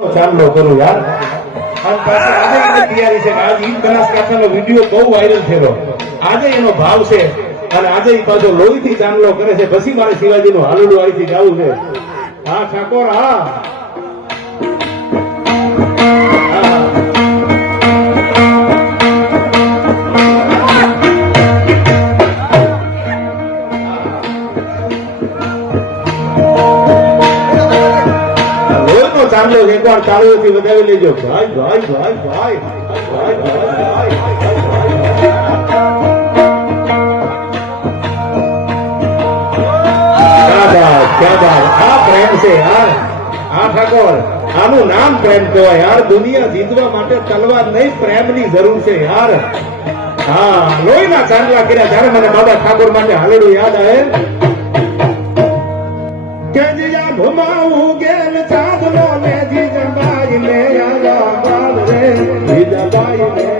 ચાંદલો કરું યાર. અને પાછી આજે એની તૈયારી છે. આજ ઈ બનાસકાંઠાનો વિડીયો બહુ વાયરલ થયો. આજે એનો ભાવ છે અને આજે ઈ પાછો લોહીથી ચાંદલો કરે છે. પછી મારે શિવાજીનું હાલડું અહીંથી ગાવું છે. હા ઠાકોર હા. ચાંદલો એકવાર તાળીઓથી વધાવી લેજો. ભાઈ ભાઈ ભાઈ ભાઈ ભાઈ ભાઈ આ પ્રેમ છે યાર. આ ઠાકોર આનું નામ પ્રેમ કહેવાય યાર. દુનિયા જીતવા માટે તલવાર નહીં, પ્રેમની જરૂર છે યાર. હા લોહીના ચાંદલા કર્યા. જયારે મને બાબા ઠાકોર માટે હાલેડું યાદ આવે કે જીજા ઘુમાવું ગેલ ચાંદલો ને જીજાબાઈ ને આયા બાબ રે જીજાબાઈ ને